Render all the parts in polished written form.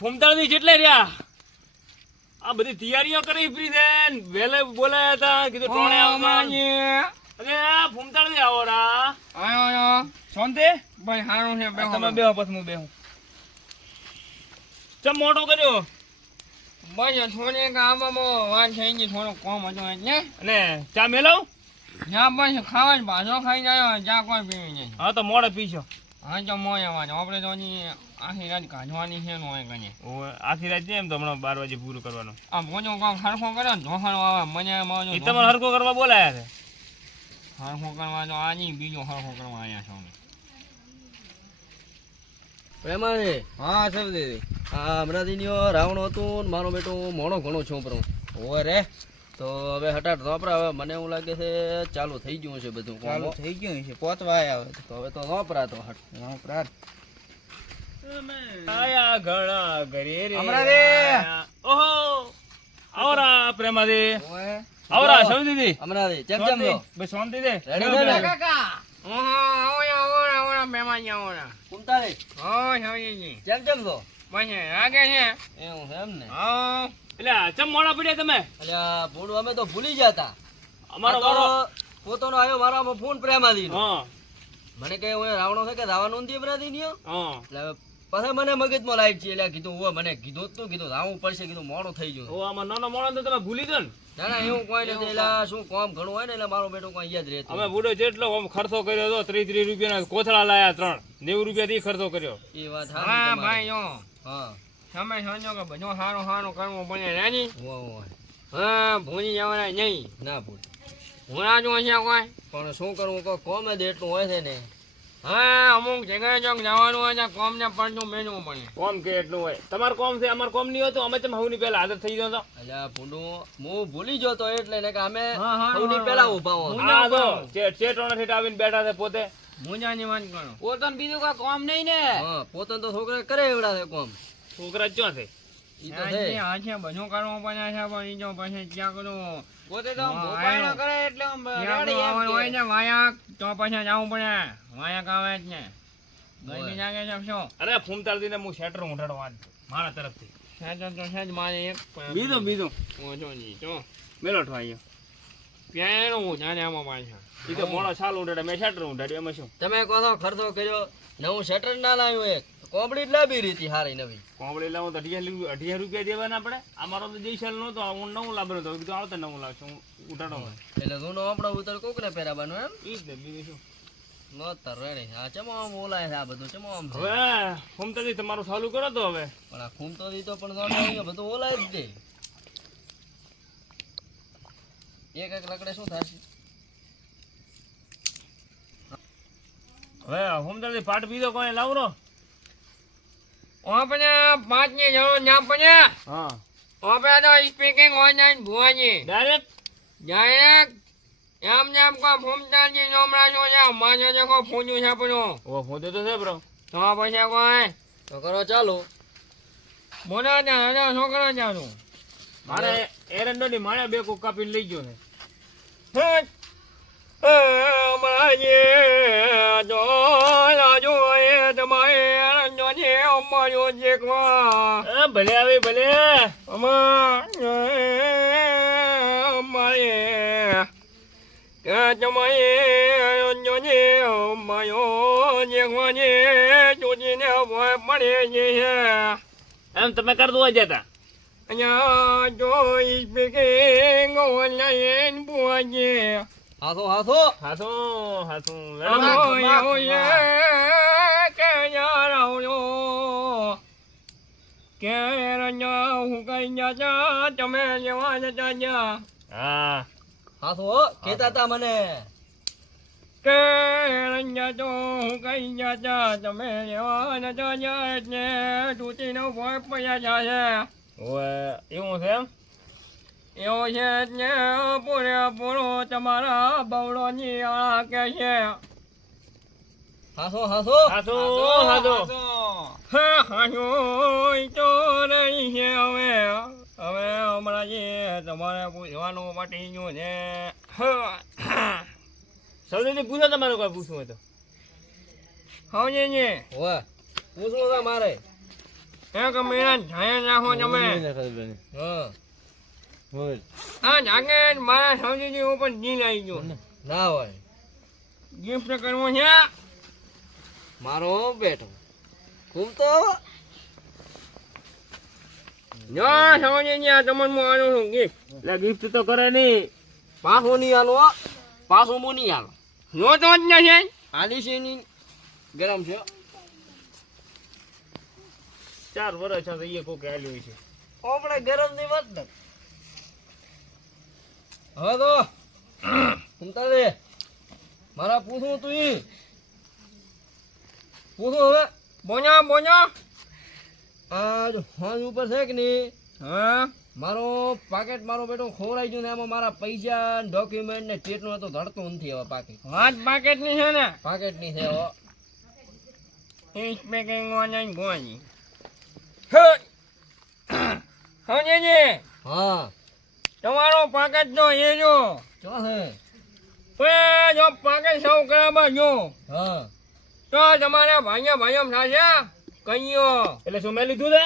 ફૂમતાળથી જેટલે રહ્યા આ બધી તૈયારીઓ કરી ફ્રી છે વેલે બોલાયા હતા કીધું ટોણે આવવા અરે ફૂમતાળથી આવો રા આયો શાંતિ ભાઈ હારું છે બેહો તમે બેહો પછી હું બેહું ચમ મોટો કર્યો ભાઈ થોડે ગામમાં વાત થઈ ગઈ થોડું કોમ હતું એટલે અને ચા મેલાવ જ્યાં બસ ખાવા જ ભાષો ખાઈ જાય જ્યાં કોઈ પીવી નહીં હા તો મોડે પીશો હા તો મોય વાત આપણે તો આખી રાત કાઢવાની છે હોય કઈ આખી રાત એમ તો હમણાં 12 વાગે પૂરું કરવાનું આ ભોજો કામ હરખો કરે ને ધોખાનો આવે મને માજો એ તમારે હરકો કરવા બોલાયા છે હરખો કરવા તો આની બીજો હરખો કરવા આવ્યા છો પ્રેમાને હા સબદી આ હમણાંથી રાવણ હતું ને મારો બેટો મોણો ઘણો છોપરો ઓય રે તો હવે હટાટ નોપરા હવે મને એવું લાગે છે ચાલુ થઈ ગયું છે બધું ચાલુ થઈ ગયું છે પોતવા આવ્યા હવે તો હવે તો નોપરા તો હટ હા પ્રાત આયા ઘણા ઘરે રે અમરાદે! ઓહો આવરા પ્રેમાદે ઓય આવરા સૌ દીદી હમણાં કેમ કેમ છો બસ શાંતિ દે રેડી છે ને કાકા આવો મહેમાન આવો કુંતાળી હા સૌજી કેમ કેમ છો બસ લાગે છે એવું છે એમ ને હા એટલે ચમ મોડા પડ્યા તમે અલ્યા ભૂલ અમે તો ભૂલી ગયા હતા અમારો આ તો વારો પોતાનો આવ્યો મારામાં ફોન પ્રેમાદી હા મને કહે હું રાવણો છે કે રાવણ નથી પ્રેમાદી ની હા એટલે પછી મને મગજમાં લાઈટ છે એટલે કીધું હું મને કીધું તું કીધું આવવું પડશે કીધું મોડું થઈ ગયું ઓ આમાં નાનો મોણો તો તમે ભૂલી ગયો ને ના ના એવું કોઈ નથી એટલે શું કામ ઘણું હોય ને એટલે મારો બેટો કોઈ યાદ રહેતો અમે બુડો જેટલો આમ ખર્ચો કર્યો હતો 30 રૂપિયાના કોથળા લાયા 3 90 રૂપિયાથી ખર્ચો કર્યો એ વાત હા સાચી ભાઈ તમારી. જો હા તમે સમજો કે બધું સારું સારું કરવું પડે રાની વાહ, વાહ. હા ભૂલી જવાના નહીં ના ભૂલ ભૂલા જો છે કોઈ પણ શું કરવું કોઈ કોમ જ એટલું હોય છે ને હા અમુક જગ્યાએ જો જવાનું હોય ત્યાં કોમને પડતું મેળવું પડે કોમ કે એટલું હોય તમારું કોમ છે અમારું કોમ નહીં હતું અમે તમે હવની પહેલા હાજર થઈ ગયો તો એટલે આ ભૂંડું હું ભૂલી ગયો તો એટલે ને કે અમે હા, હા, સૌની હા. પહેલા ઉભા હો આ તો ચેટોણા ઠેઠ આવીને બેઠા છે પોતે મુંજાની વાત કરો પોતાને બીજું કોઈ કામ નહીં ને હા પોતાને તો છોકરા કરે એવડા છે કોમ છોકરા જ ક્યાં છે ઈ તો છે આ છે બધું કરવું પડે છે પણ ઈ જો પછી ક્યાં કરું પોતે તો આમ હા, ભોપાઈ આયો. ન કરે એટલે આમ ક્યાં રેડી એમ આવવાનું હોય કે. ને વાયા તો પછી જવું પડે વાયા કાવે જ ને ગરમી હોય. લાગે છે શું અરે ફૂમતાળ દીને હું શેટર ઉઠાડવા આજ મારા તરફથી સાચો તો છે જ મારે એક બીજું ઓછો નહીં તો મેલો ઠવાઈ પહેરું જાણે આમાં પાછા ઈ તો મોણો છાલ ઉડાડે મેં શેટર ઉડાડ્યું એમાં શું તમે કહો છો ખર્ચો કર્યો નવું શટર ના લાવ્યું એક કોમડી જ લાવી રીતી હારી નવી કોમડી લાવું તો 18 રૂપિયા દેવાના આપણે અમારો તો જયસાલ નહોતો હું નવું લાવવાનો હતો કીધું આવતા નવું લાવશું હું ઉઠાડો એટલે જૂનો આપણો ઉતર કોક ને પહેરાવાનું એમ ઈ જ ને બીજું શું નોતર રેડી આ ચમો આમ બોલાય છે આ બધું ચમો આમ છે હવે ફૂમતાજી તમારું ચાલુ કરો તો હવે પણ આ ખૂમતો દીધો પણ તો અહીંયા બધું ઓલાય જ દે એક એક લકડે શું થશે હવે ફૂમતાજી પાટ બીજો કોઈ લાવરો આપણે 5 ની જરૂર ના પડે હા આપણે તો સ્પીકિંગ ઓનલાઈન ભુવાજી ડાયરેક્ટ ડાયરેક્ટ એમ જેમ કોઈ ફૂમતાજી નોમરા છો છે માજો દેખો ફૂંજું છે આપણું ઓ ફોટો તો છે બ્રો તો પછી કોઈ તો કરો ચાલો બોલા ત્યાં છોકરો ચાલુ મારે એરંડો ની માળા બે કોક કાપીને લઈ ગયો છે ભલે આવી ભલે એમ તમે કર દો જતા અહીંયા જો સ્પીકિંગ ઓનલાઈન ભુવાજી હાથો હાથો હાથો હાથો હા હાથો કેતા તા મને ઓવે એવું છે એમ એવો છે ને પૂરેપૂરો તમારા બવડો ની આ કે છે હાથો હાથો હાથો હાથો હા હાજો તો રહી છે હવે હમણાં જે તમારે પૂછવાનું પટી ગયું છે સૌથી પૂછો તમારે કોઈ પૂછવું હોય તો હવજી ઓવે પૂછવું છે મારે એક મહિના ધાયા નાખો તમે હા આ જાગે મારા સૌજીજી ઉપર જીન આવી ગયો ના હોય ગિફ્ટ કરવું છે મારો બેટો ખૂબ તો જો સૌજીજી આ તમને હું આનું છું ગિફ્ટ એટલે ગિફ્ટ તો કરે નહીં. પાછો નહીં આલો હો. પાછો મો નહીં આલો નો તો જ નથી આલી છે ની ગરમ છે 4 વર્ષ છે તો એ કોક આલ્યું છે. આપણે ગરમ ની વાત ને હવે તો ચિંતા રે મારા પૂછું તું પૂછું હવે બોલો બોલો આ ફોન ઉપર છે કે નહીં હા મારો પાકેટ મારો બેટો ખોરાઈ ગયું ને એમાં મારા પૈસા ડોક્યુમેન્ટ ને ચેટનું તો ધડતું નથી હવે પાકેટ વાત પાકેટ ની છે ને પાકેટ ની છે હવે સ્પીકિંગ ઓનલાઈન ગોજી સૌજીજી હા તમારો પાકેટ તો એ જો ચો છે પણ જો પાકેટ સૌ કરાબર જો હા તો તમારે ભાઈઓ થશે કહીયો એટલે શું મેં લીધું છે?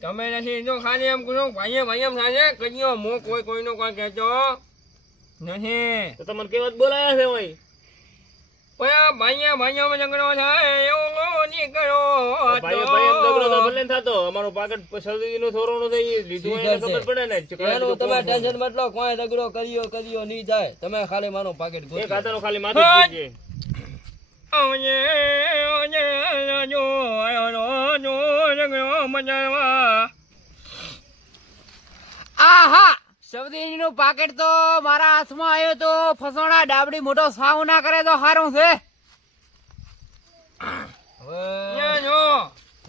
તમે નથી જો ખાલી એમ કહો ભાઈઓ થશે કહીયો મો કોઈનો કોઈ કહેતો નથી તો તમને કેવત બોલાયા છે હોય. પણ ભાઈઓ ઝઘડો થાય એવું નહીં કરો ભાઈ ભાઈ એમ ઝઘડો તો ભલે ન થતો. અમારું પાકેટ સૌજીજીનું થોરોનું છે, ઈ લીધું હોય એટલે ખબર પડે ને. એનું તમે ટેન્શન મત લો કોઈ ઝઘડો કર્યો નહીં જાય તમે ખાલી મારો પાકેટ એક ગોતી હાથાનું ખાલી માથું જ છે. આહા સબદીની નું પાકેટ તો મારા હાથમાં આવ્યો તો ફસોણા ડાબડી મોટો સાવ ના કરે તો સારું છે. હવે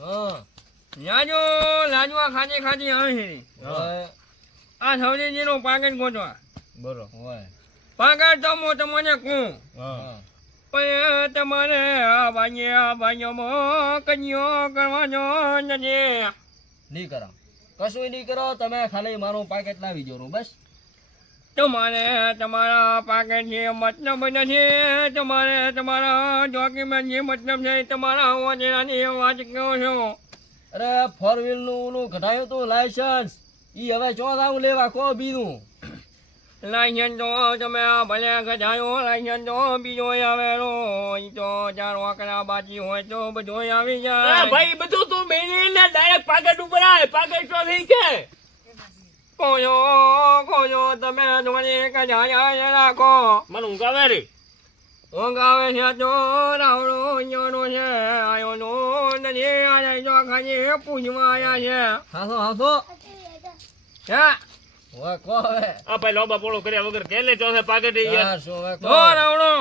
હા લાજવા ખાતી આવે છે હવે આ સૌજીજી નું પાકેટ ગોતવા બોલો હોય પાકેટ તો હું તમને કહું હા પણ તમારે ભાઈઓમાં કન્યો કરવાનો નથી નહીં કરો કશું નહીં કરો તમે ખાલી મારું પાકેટ લાવી જો બસ તમારે તમારા પાકેટ જે મતલબ નથી તમારે તમારા ડોક્યુમેન્ટ જે મતલબ છે તમારા વોચેરાની વાત કહો છો અરે 4 વ્હીલ નું ઓલું ઘટાયું તું લાયસન્સ ઈ હવે ચો આવું લેવા કો બીજું લાયસન્સ તો તમે ભલે ગજાયો લાયસન્સ તો બીજો આવેલો ઈ તો 4 વાકડા બાજી હોય તો બધો આવી અરે જાય ભાઈ બધું તું મેળીને ડાયરેક્ટ પાકેટ ઉપર આય. પાકેટ તો થઈ કે કોયો તમે ધોની ગજાયા રાખો મને ઊંઘ આવે રે. ઊંઘ આવે છે તો રાવડો ઈયોનો છે આયો નો નથી આયા જો ખાલી પૂછવા આયા હાસો છે હે હવે કો હવે આ ભાઈ લોબા પોળો કર્યા વગર કેલે ચોથે પાકેટ ઈ યાર. શું હવે કો તો રાવડો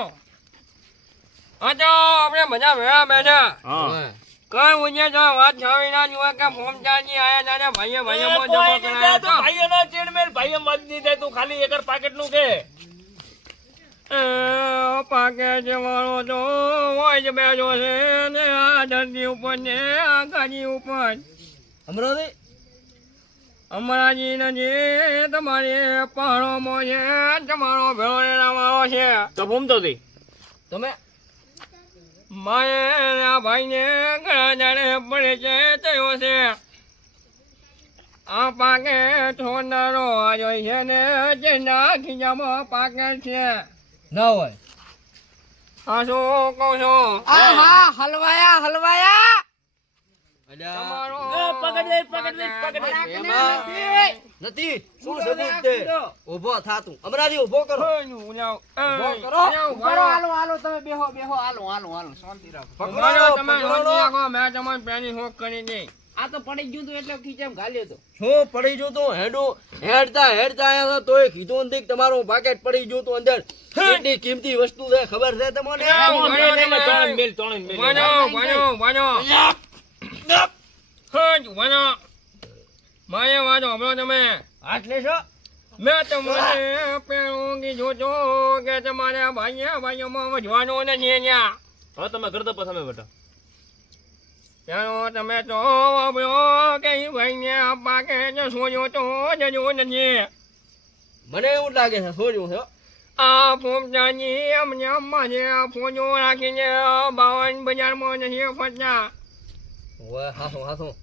આ તો આપણે બધા ભેળા બેઠા હા હવે. કઈ ઉજે તો વાત છાવી ના જુએ કે ફોમચાજી આયા તારે ભાઈઓ કોઈ જમો નહીં કરાયા જાય તો તો ભાઈઓનો ચેડમેલ ભાઈઓ મત નહીં થાય. તું ખાલી એકર પાકેટ નું કે પાકે વાળો તો હોય જ બેઠો છે ને આ ધરતી ઉપર ને આ ગાડી ઉપર અમરાવતી અમરાજી નથી તમારી પહાડોમાં છે તમારો ભેળો રેલા વાળો છે તો ભૂમતો હતી. તમે મારે ભાઈને ઘણા જાણે પડે છે થયો છે આ પાકે થોડાનો આજો છે ને જે નાખી જામાં પાકે છે ના હોય આ શું કહું છું આહા હલવાયા તમારો પકડ લે પકડ લે પકડ લે. એમાં નથી શું સબૂત છે ઉભો થાતું અમરાજી ઉભો કરો હાલો તમે બેહો હાલો શાંતિ રાખો. મેં તમારી પેની શોખ કરી દઈ આ તો પડી ગયું તું એટલે ખીચેમ ઘાલ્યો તો. શું પડી ગયું તું હેડતા આયા હતા તોય કીધું નથી કે તમારું પાકેટ પડી ગયું તું અંદર કેટલી કિંમતી વસ્તુ છે ખબર છે તમને ત્રણ મેલ ત્રણ મેલ. મારે વાંચો હમણાં તમે હાથ લેશો મેં તમને પેલું કીધું છું કે તમારે ભાઈઓમાં વધવાનું નથી અહીંયા હવે તમે કરતો પસંદ બેટા. ચાલો તમે તો વાપરો કે ભાઈને આ પાકેટ સોજો તો જજો નથી મને એવું લાગે છે છોડ્યું છે આ ફોમચાની અમને અમારે આ ફોજો રાખીને 52 બજારમાં નથી ફરતા ઓય હાસો હાસો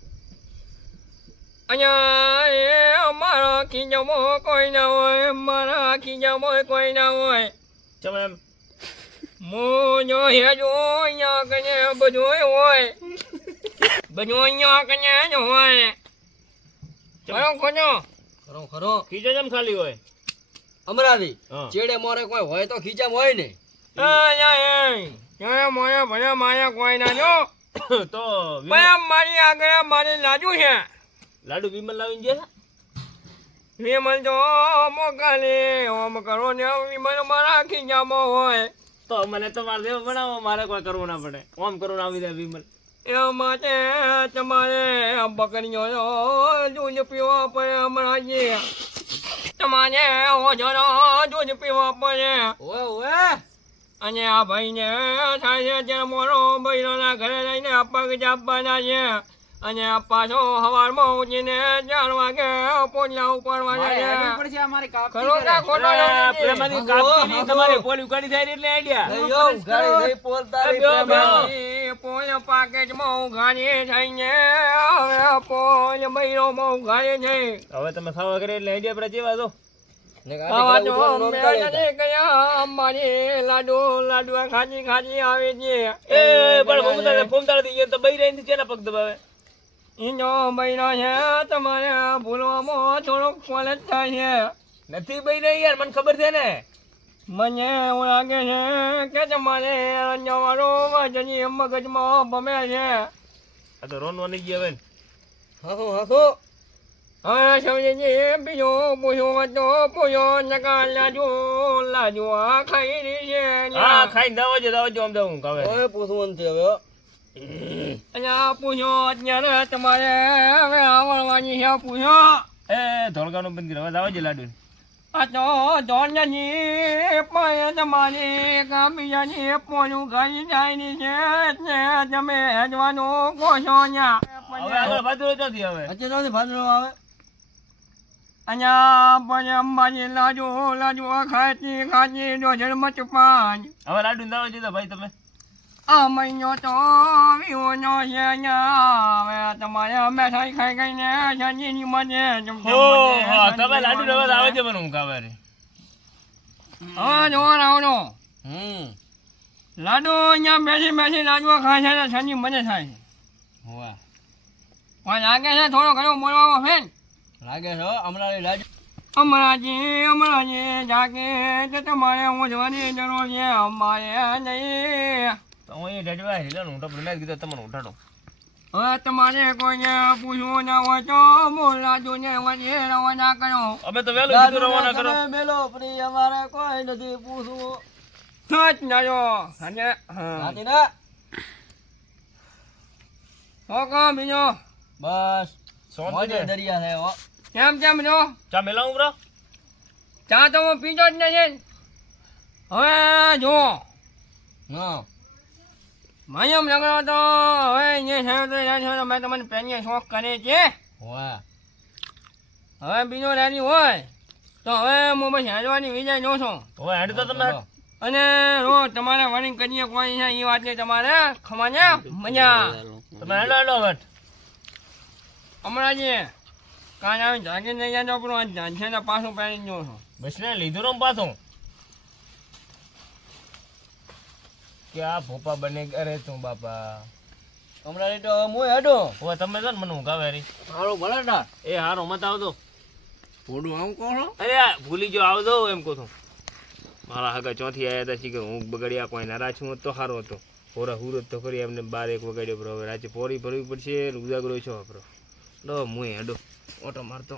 અહીંયા એ અમારા ખીજામાં કોઈ ના હોય, મારા ખીજામાં કોઈ ના હોય. ચમ એમ હું જો હેજો અહીંયા કને બધું હોય, બધું અહીંયા કને જ હોય. ખરો ખોજો ખરો ખરો ખીજો ચમ ખાલી હોય? અમરાથી હા. ચેડે મોરે કોઈ હોય તો ખીચામ હોય ને. મારે ભલે મારે કોઈ ના જો તો પણ મારી આગળ મારી લાજુ છે. લાડુ વિમલ લાવીને ગયા વિમલ તો મોકાલે ઓમ કરો ને વિમલ મારા ખીજામાં હોય. તો મને તો મારે દેવ બનાવો, મારે કોઈ કરવું ના પડે. ઓમ કરવું આવી જાય વિમલ. એ માટે તમારે બકરીઓ દૂધ પીવા પડે. હમણાં તમારે ઓછો દૂધ પીવા પડે. ઓય ઓય અને આ ભાઈને થાય છે ત્યારે મોરો બૈરોના ઘરે જઈને પગ ચાપવાના છે. અને પાછો સવારમાં ઉઠીને 4 વાગે પોલિયા ઉપાડવાના છે. ખરો કે ખોટો પ્રેમાથી કાપતી નહીં, તમારે પોલી ઉકાળી થાય એટલે આઈડિયા. લઈ આવ, ગાડી લઈ પોલતારી પ્રેમાથી. પોલ પાકેટમાં ઉઘાડી થઈને હવે પોલ બૈરોમાં ઉઘાડી થઈ. હવે તમે ખાવા કરે એટલે આઈડિયા પર જેવા દો. ને આવા ગાડી તો ઉપર નોંધ મેં કાઢી નથી ગયા. મારી લાડવા ખાજી ખાજી આવે છે. એ પણ ફોમતાળ થઈ ગયો તો બઈ રહીને ચેના પગ દબાવે? ઈનો બૈરો છે તમારે ભૂલવામાં થોડોક કોલેજ થાય છે. નથી બઈ રહી યાર, મને ખબર છે ને. મને એવું લાગે છે કે તમારે જવાનો વાજની મગજમાં ભમે છે. આ તો રોનવા નહીં ગયા હવે ને. હાસો હાસો હવે સમજી બીજું પૂછવું તો પૂછો નકા લાજુ આ ખાઈ રહી છે. હા ખાઈને દાવો જો આમ દઉં કાવે. ઓય પૂછવું નથી હવે હો. અને આ પૂછો અત્યારે તમારે હવે આવડવાની છે. પૂછો એ ધોળકાનું બંધ કર્યું, હવે દાવો છે લાડુ. આ તો ધોનની પણ તમારી બીજાની પોલું ખાઈ જાય છે એટલે તમે હેજવાનું કોશો અહીંયા. હવે આગળ ભાદરો નથી હવે. વચ્ચે નથી ભાદરો આવે. અહીંયા પણ અંબાજી લાજુ ખાતી ડોઝર મચ પાંચ. હવે લાડુ દાવો છે તો ભાઈ તમે. આ મહિનો તો વિહોનો છે અહીંયા. હવે તમારે મેઠાઈ ખાઈ ગઈને શનિની મને તમે લાડુ હવે દાવો છે મને હું કાવે રે. હા જોવા આવનો લાડુ અહીંયા બેસી લાડુ ખાય છે ને શનિ મને થાય છે. હોવા પણ લાગે છે થોડો ઘણો બોલવામાં ફેન. લાગે છે હો, હમણાં લાજ હમણાં જાગે તો તમારે ઊંઝવાની જરૂર છે, અમારે નહીં. તો હું એ ડડવા હેલો હું તો મેં કીધું તમને ઉઠાડો. હવે તમારે કોઈને પૂછવું ના હોય તો લાડુને વચ્ચે રવાના કરો. અમે તો વહેલું કીધું રવાના કરો. મેલો પ્રિય અમારે કોઈ નથી પૂછવું. સચ નાજો અને નાતી ના હોકો બીજો બસ સોન મોજે દરિયા છે હો. કેમ જો ચા મેલાવું બ્રો. ચા તો હું પીતો જ નથી. હવે જુઓ હા માયમ લગડો તો હવે અહીંયા થયો તો મેં તમને પેનીએ શોખ કરે છે. હોવા હવે બીજો રેડી હોય તો હવે હું બસ હેડવાની વિજય જોઉં છું. હવે હેડ તો તમે. અને રો તમારે વણી કરીએ કોઈ છે એ વાતની તમારે ખમાને મજા. તમે હેડો હેડો હવે. હમણાં જે કાન આવીને જાગીને લઈ જાય તો આપણું ધન છે ને પાછું પહેરીને જોઉં છું. બસ ને લીધું રો પાછું. કે આ ભોપા બને અરે તું બાપા. હમણાં તો હું હેડો. હવે તમે જો ને મને ઊંઘાવે રી. મારું ભલે ના એ હારો મત આવતો. થોડું આવું કહો. અરે આ ભૂલી જો આવજો એમ કહું છું. મારા હગા ચોથી આવ્યા હતા શીખર ઊંઘ બગડ્યા કોઈ નારાજ છું તો સારો હતો. હોરા હુરત તો કરી એમને 12-1 વગાડ્યો પણ હવે રાતે પોરી ભરવી પડશે ઉજાગરો છો આપણો. લો હું હેડો ઓટો મારતો.